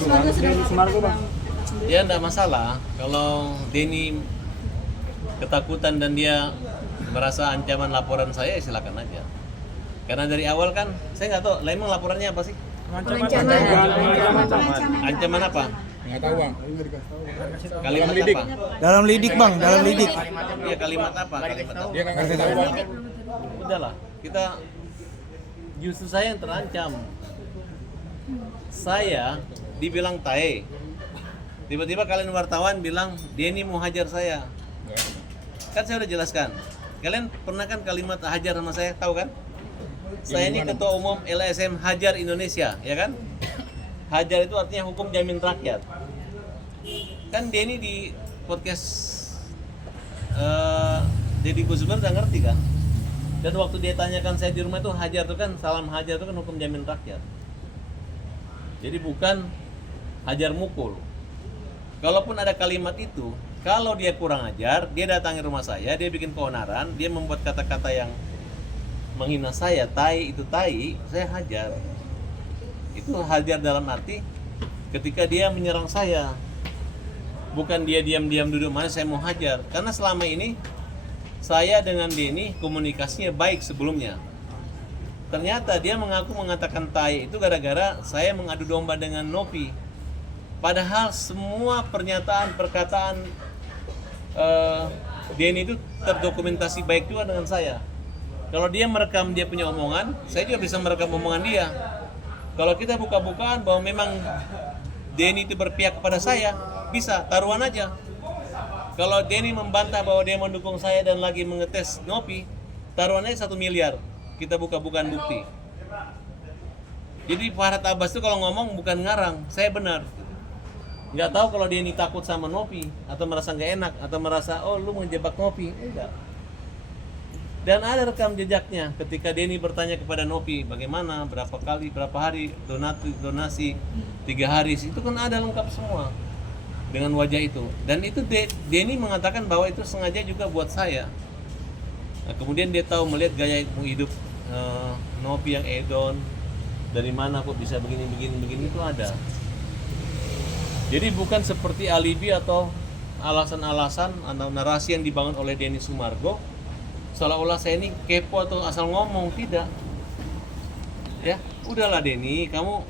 Sumargo bang. Ya enggak masalah kalau Denny ketakutan dan dia merasa ancaman laporan saya, silakan aja. Karena dari awal kan saya nggak tahu, emang laporannya apa sih? Ancaman apa? Nggak tahu bang. Kalimat apa? Dalam lidik bang, dalam lidik. Iya, kalimat apa? Kalimat apa? Dia nggak ngasih tahu bang. Udahlah, kita justru saya yang terancam. Saya dibilang tae. Tiba-tiba kalian wartawan bilang Denny mau hajar saya. Kan saya udah jelaskan. Kalian pernah kan kalimat hajar sama saya, tahu kan? Saya ini ketua umum LSM Hajar Indonesia, ya kan? Hajar itu artinya hukum jamin rakyat. Kan Denny di podcast Deddy Kusumber udah ngerti kan? Dan waktu dia tanyakan saya di rumah itu hajar itu kan, salam hajar itu kan hukum jamin rakyat. Jadi bukan hajar mukul. Kalaupun ada kalimat itu, kalau dia kurang ajar, dia datangi rumah saya, dia bikin keonaran, dia membuat kata-kata yang menghina saya, tai itu tai, saya hajar. Itu hajar dalam arti ketika dia menyerang saya. Bukan dia diam-diam duduk mana saya mau hajar. Karena selama ini saya dengan Denny komunikasinya baik sebelumnya. Ternyata dia mengaku mengatakan tai itu gara-gara saya mengadu domba dengan Nopi. Padahal semua pernyataan, perkataan Denny itu terdokumentasi baik juga dengan saya. Kalau dia merekam dia punya omongan, saya juga bisa merekam omongan dia. Kalau kita buka-bukaan bahwa memang Denny itu berpihak kepada saya, bisa, taruhan aja. Kalau Denny membantah bahwa dia mendukung saya dan lagi mengetes Nopi, taruhannya 1 miliar. Kita buka-bukaan bukti. Jadi Farhad Abbas itu kalau ngomong bukan ngarang, saya benar. Nggak tahu kalau Denny takut sama Nopi, atau merasa nggak enak, atau merasa, oh lu menjebak Nopi. Enggak. Dan ada rekam jejaknya ketika Denny bertanya kepada Nopi bagaimana, berapa kali, berapa hari donasi 3 hari, itu kan ada lengkap semua dengan wajah itu. Dan itu Denny mengatakan bahwa itu sengaja juga buat saya. Nah, kemudian dia tahu melihat gaya hidup Nopi yang edon, dari mana kok bisa begini itu ada. Jadi bukan seperti alibi atau alasan-alasan atau narasi yang dibangun oleh Denny Sumargo seolah-olah saya ini kepo atau asal ngomong, tidak. Ya, udahlah Denny, kamu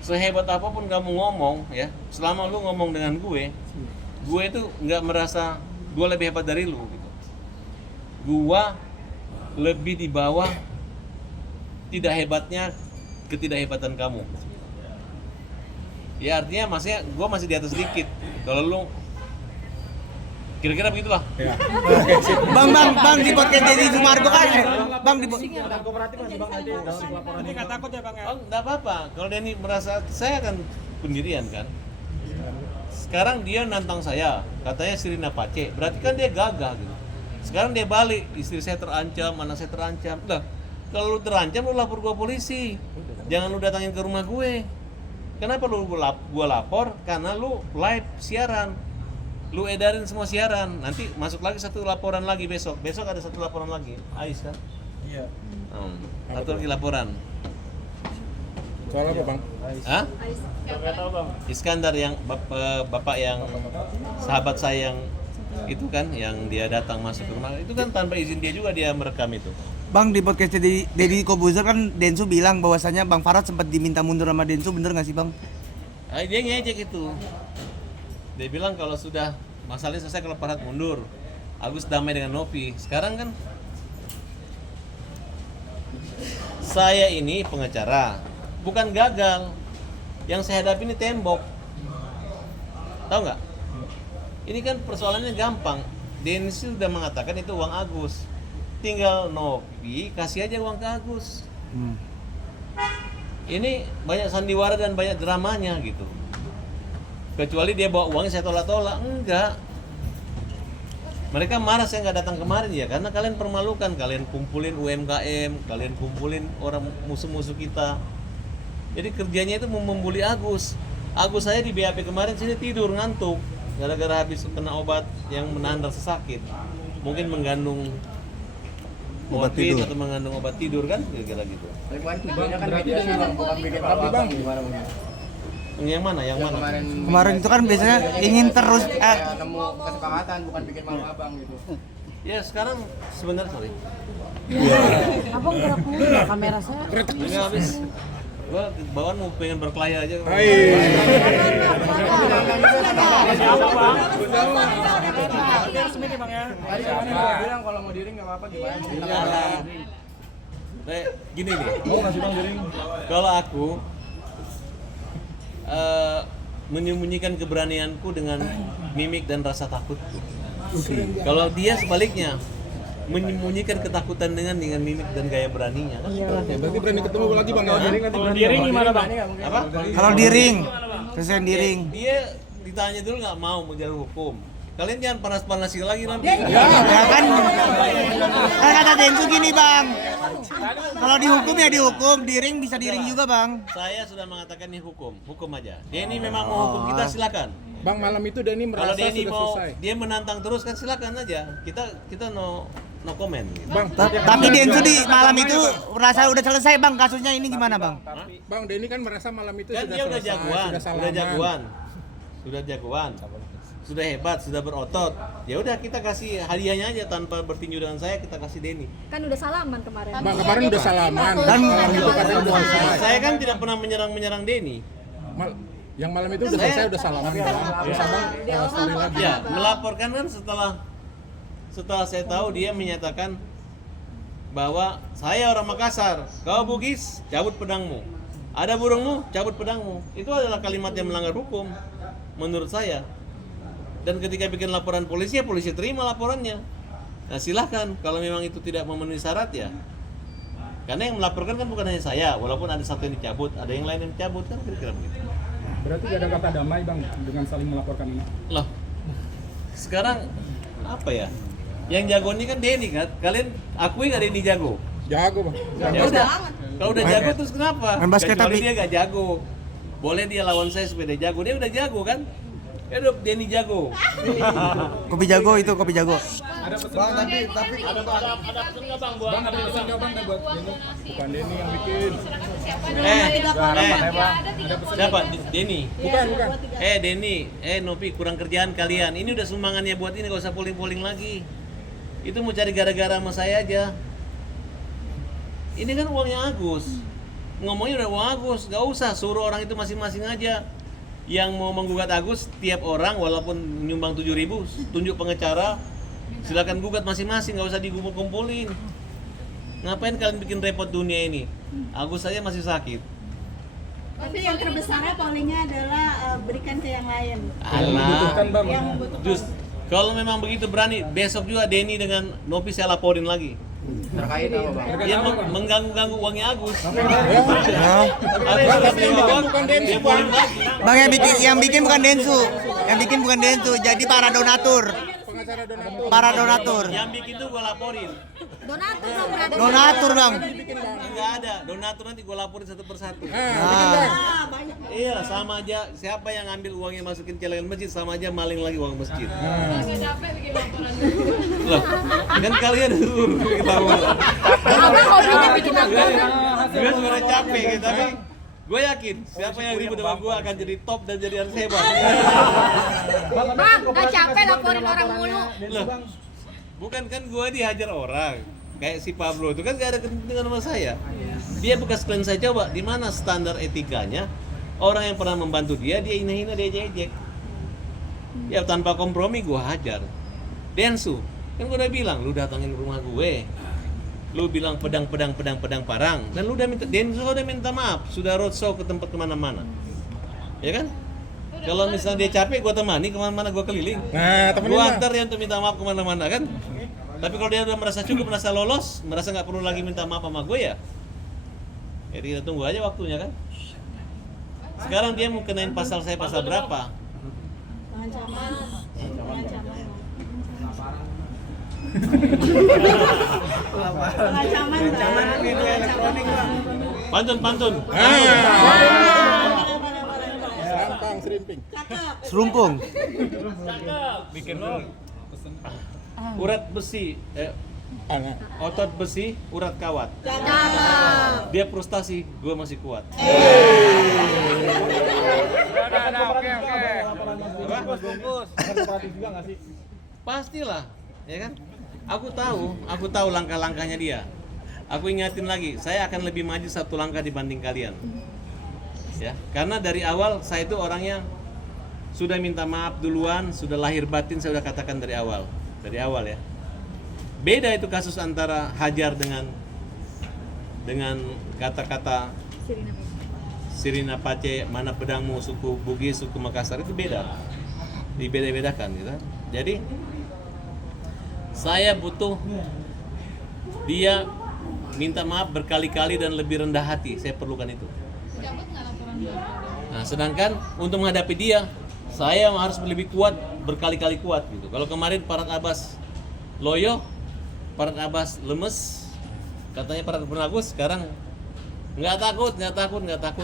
sehebat apapun kamu ngomong ya, selama lu ngomong dengan gue itu nggak merasa gue lebih hebat dari lu gitu. Gue lebih di bawah tidak hebatnya ketidakhebatan kamu. Ya artinya maksudnya gue masih di atas sedikit. Kalau lu kira-kira begitulah. Ya. Bang di podcast Deddy Sumargo kan. Bang di Ini nggak takut ya bang ya? Oh, enggak apa-apa. Kalau Denny merasa saya akan pendirian kan. Sekarang dia nantang saya, katanya Sirina Pace. Berarti kan dia gagah gitu. Sekarang dia balik, istri saya terancam, anak saya terancam. Udah, kalau lu terancam lu lapor gua polisi. Jangan lu datangin ke rumah gue. Kenapa lu gua lapor? Karena lu live siaran. Lu edarin semua siaran. Nanti masuk lagi satu laporan lagi besok. Besok ada satu laporan lagi. Ais kan? Iya. Satu lagi laporan. Soal apa bang? Hah? Nggak tahu bang. Iskandar yang bapak yang sahabat saya yang itu kan yang dia datang masuk ke rumah itu kan tanpa izin dia juga dia merekam itu. Bang di podcast Deddy Kobuzer kan Densu bilang bahwasanya Bang Farhad sempat diminta mundur sama Densu, bener nggak sih bang? Dia ngejek itu. Dia bilang kalau sudah masalahnya selesai kalau Farhad mundur, Agus damai dengan Nopi. Sekarang kan saya ini pengacara, bukan gagal. Yang saya hadapi ini tembok. Tahu nggak? Ini kan persoalannya gampang. Denny sudah mengatakan itu uang Agus. Tinggal Nopi kasih aja uang ke Agus. Ini banyak sandiwara dan banyak dramanya gitu. Kecuali dia bawa uangnya saya tolak-tolak, enggak. Mereka marah saya nggak datang kemarin ya karena kalian permalukan, kalian kumpulin UMKM, kalian kumpulin orang musuh-musuh kita. Jadi kerjanya itu membuli Agus. Agus saya di BAP kemarin sini tidur ngantuk gara-gara habis kena obat yang menahan rasa sakit. Mungkin mengandung Obat morfin tidur. atau mengandung obat tidur kan kira-kira gitu. Bang, tujuannya kan mediasi bang, bukan bikin malu abang gimana bang? Yang mana? Kemarin itu kan biasanya ingin terus kayak nemu kesepakatan, bukan bikin malu abang gitu. Ya sekarang sebenarnya sorry. Abang gerak mulu ya kamera saya. Ini habis. Gua bawaan mau pengen berkelahi aja. Resmi nih bang ya. Tadi kan bilang kalau mau diring nggak apa-apa gimana? Gini nih. Kalau aku menyembunyikan keberanianku dengan mimik dan rasa takutku. Kalau dia sebaliknya menyembunyikan ketakutan dengan mimik dan gaya beraninya. Berarti berani ketemu lagi bang ya? Kalau di ring gimana bang? Apa? kalau di ring, selesai di ring. Dia ditanya dulu nggak mau jalur hukum. Kalian jangan panas-panasin lagi nanti. Ya kan kata Densu gini bang, kalau dihukum ya dihukum, di ring bisa di ring juga bang. Saya sudah mengatakan ini hukum aja. Denny memang mau hukum kita silakan. Bang malam itu Denny Kalau merasa Denny sudah mau selesai. dia menantang terus kan silakan aja. Kita no comment. Gitu. Bang, Tapi Densu di malam itu rasa udah selesai bang, kasusnya ini gimana bang? Bang Denny kan merasa malam itu Kan sudah dia udah selesai, jagoan, sudah salaman. sudah hebat, sudah berotot. Ya udah kita kasih hadiahnya aja tanpa bertinju dengan saya, kita kasih Denny. Kan udah salaman kemarin. Bang kemarin udah salaman. Dan Malam itu katanya udah selesai. Saya kan tidak pernah menyerang Denny. Yang malam itu udah selesai, udah salaman. Terus abang story lagi. Ya, melaporkan kan setelah saya tahu dia menyatakan bahwa saya orang Makassar, kau Bugis, cabut pedangmu. Ada burungmu, cabut pedangmu. Itu adalah kalimat yang melanggar hukum menurut saya. Dan ketika bikin laporan polisi, ya polisi terima laporannya. Nah silahkan, kalau memang itu tidak memenuhi syarat ya. Karena yang melaporkan kan bukan hanya saya, walaupun ada satu yang dicabut, ada yang lain yang dicabut kan kira-kira begitu. Berarti gak ada kata damai bang dengan saling melaporkan ini. Loh, sekarang apa ya? Yang jago ini kan Denny kan? Kalian akui nggak Denny jago? Jago bang. Ya udah. Kalau udah jago terus kenapa? Main basket Kecuali tapi- dia gak jago. Boleh dia lawan saya supaya dia jago. Dia udah jago kan? Ya udah Denny jago. Kopi jago itu kopi jago. Ada pesan nggak bang buat ini? Bukan Denny yang bikin. Siapa? Denny. Bukan. Denny, Nopi kurang kerjaan kalian. Ini udah sumbangannya buat ini, gak usah polling-polling lagi. Itu mau cari gara-gara sama saya aja. Ini kan uangnya Agus. Ngomongnya udah uang Agus, gak usah suruh orang itu masing-masing aja. Yang mau menggugat Agus, tiap orang walaupun nyumbang 7.000, tunjuk pengacara, silakan gugat masing-masing, gak usah dikumpul-kumpulin. Ngapain kalian bikin repot dunia ini? Agus saja masih sakit. Tapi yang terbesarnya pollingnya adalah berikan ke yang lain. Alah, Bang. Yang membutuhkan. just kalau memang begitu berani, besok juga Denny dengan Nopi saya laporin lagi. Terkait apa bang? Dia mengganggu-ganggu uangnya Agus. Ya. Agus nggak terima uang, dia poling lagi. Bang yang bikin bukan Densu, yang bikin bukan Densu, jadi para donatur. Pengacara donatur. Para donatur. Yang bikin tuh gua laporin. Donatur dong berarti. Donatur bang. Enggak ada, donatur nanti gua laporin satu persatu. Nah, Iya, sama aja. Siapa yang ngambil uangnya masukin celengan masjid sama aja maling lagi uang masjid. Loh, kan kalian suruh ketahuan. Abang hobinya bikin apa? Gue sebenarnya capek gitu, tapi gue yakin siapa yang ribut dengan gue akan jadi top dan jadi artis hebat. Bang, gak capek laporin orang mulu. Loh, bukan kan gue dihajar orang. Kayak si Pablo itu kan gak ada kepentingan sama saya. Dia bekas klien saya, coba di mana standar etikanya orang yang pernah membantu dia hina-hina, dia ejek. Ya tanpa kompromi gue hajar. Densu, kan gue udah bilang, lu datangin rumah gue, lu bilang pedang parang, dan lu udah minta, Densu udah minta maaf, sudah roadshow ke tempat kemana-mana, ya kan? Kalau misalnya dia capek, gue temani kemana-mana, gue keliling, Nah, temenin gue lah. antar dia untuk minta maaf kemana-mana kan? Tapi kalau dia udah merasa cukup, merasa lolos, merasa nggak perlu lagi minta maaf sama gue ya, kita tunggu aja waktunya kan? Sekarang dia mau kenain pasal saya pasal berapa? Ancaman. Pantun. Serampang, serimping. serumpung. Urat besi, Otot besi, urat kawat. Dia frustasi, gue masih kuat. Pastilah, ya kan? Aku tahu langkah-langkahnya dia. Aku ingatin lagi, saya akan lebih maju 1 langkah dibanding kalian. Ya, karena dari awal saya itu orangnya sudah minta maaf duluan, sudah lahir batin saya sudah katakan dari awal ya. Beda itu kasus antara Hajar dengan kata-kata Sirina Pace, mana pedangmu, suku Bugis, suku Makassar, itu beda. Dibeda-bedakan gitu. Jadi saya butuh dia minta maaf berkali-kali dan lebih rendah hati. Saya perlukan itu. Nah, sedangkan untuk menghadapi dia, saya harus lebih kuat, berkali-kali kuat gitu. Kalau kemarin Farhad Abbas loyo, Farhad Abbas lemes, katanya Farhad Agus, sekarang nggak takut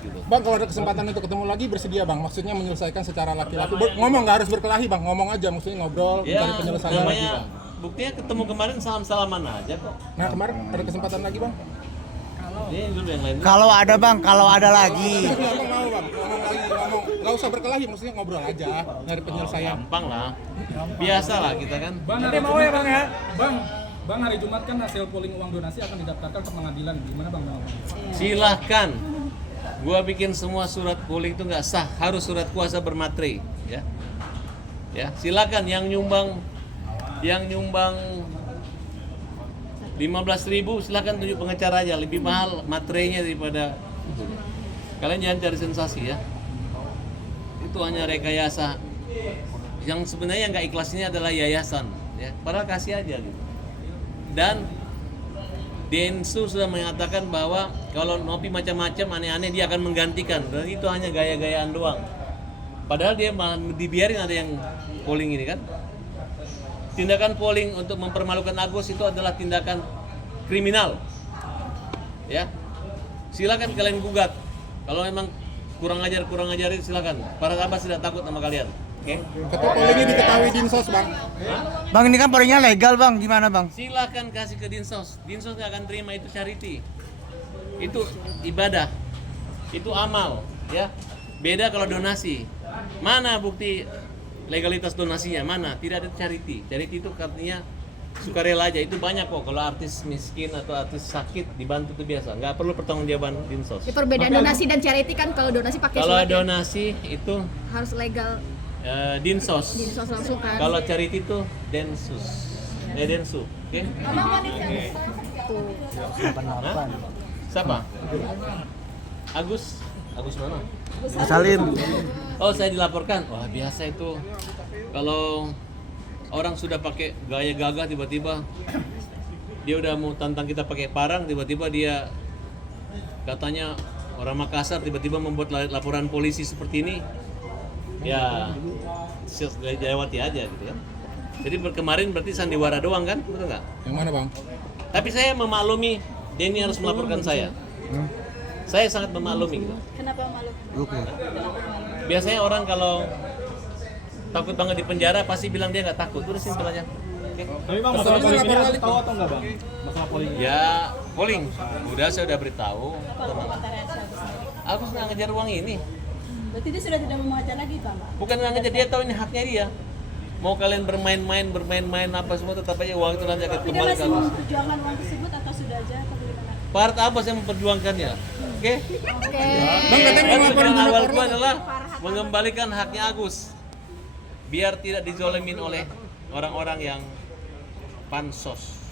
gitu. Bang, kalau ada kesempatan untuk ketemu lagi bersedia bang? Maksudnya menyelesaikan secara laki-laki. Ngomong, nggak harus berkelahi bang, ngomong aja, maksudnya ngobrol, Ya, mencari penyelesaian lagi bang. buktinya ketemu kemarin salam-salaman aja kok. Nah kemarin ada kesempatan lagi bang? Ini dulu yang lain. Kalau ada bang, kalau ada lagi. Ngomong mau bang, ngomong, nggak usah berkelahi, maksudnya ngobrol aja, nyari penyelesaian. Gampang lah, biasa lah kita kan. Bang, nanti mau ya bang ya? Bang, hari Jumat kan hasil polling uang donasi akan didaftarkan ke pengadilan. Gimana bang? Silahkan. Gua bikin semua surat polling itu nggak sah, harus surat kuasa bermaterai, ya. Ya, silakan yang nyumbang 15.000 silakan tunjuk pengacara aja, lebih mahal materainya daripada itu. Kalian jangan cari sensasi ya. Itu hanya rekayasa. Yang sebenarnya nggak ikhlas ini adalah yayasan, ya. Padahal kasih aja gitu. Dan Densu sudah mengatakan bahwa kalau Nopi macam-macam aneh-aneh dia akan menggantikan, dan itu hanya gaya-gayaan doang. Padahal dia malah dibiarin ada yang polling ini kan. Tindakan polling untuk mempermalukan Agus itu adalah tindakan kriminal. Ya. Silakan kalian gugat. Kalau memang kurang ajarin silakan. Farhad Abbas tidak takut sama kalian. Oke. Ketua pollingnya diketahui Dinsos bang. Bang ini kan pollingnya legal bang, gimana bang? Silakan kasih ke Dinsos. Dinsos nggak akan terima, itu charity. Itu ibadah. Itu amal, ya. Beda kalau donasi. Mana bukti legalitas donasinya? Mana? Tidak ada charity. Charity itu artinya sukarela aja. Itu banyak kok. Kalau artis miskin atau artis sakit dibantu itu biasa. Nggak perlu pertanggungjawaban Dinsos. Ya, perbedaan donasi dan charity kan, kalau donasi pakai Kalau surat ya. donasi itu Harus legal, Dinsos. dinsos langsung kan. Kalau charity itu Densus. Densu. Oke? Hah? Siapa? Agus mana? Salim. Oh, saya dilaporkan. Wah, biasa itu. Kalau orang sudah pakai gaya gagah tiba-tiba dia udah mau tantang kita pakai parang, tiba-tiba dia katanya orang Makassar tiba-tiba membuat laporan polisi seperti ini. Ya, lewati aja gitu ya. Jadi kemarin berarti sandiwara doang kan? Betul nggak? Yang mana bang? Tapi saya memaklumi Denny harus melaporkan saya. Saya sangat memaklumi gitu. Kenapa malu? Biasanya orang kalau takut banget di penjara pasti bilang dia nggak takut. Udah simpel aja. Oke. Tapi bang, masalah polling ini ada tahu atau enggak bang? Masalah polling. Ya, polling. Saya udah beritahu. Kalau komentarnya siapa? Aku nggak ngejar uang ini. Berarti dia sudah tidak mau mengajar lagi pak? Bukan nggak ngejar, dia tahu ini haknya dia. Mau kalian bermain-main apa semua, tetap aja uang itu nanti akan Tidak kembali ke masih Agus. memperjuangkan uang tersebut atau sudah aja atau bagaimana? Farhad Abbas yang memperjuangkannya. Oke? Bang katanya mau Dan laporin tujuan awal dulu. gua adalah mengembalikan haknya Agus, biar tidak dizolimin oleh orang-orang yang pansos.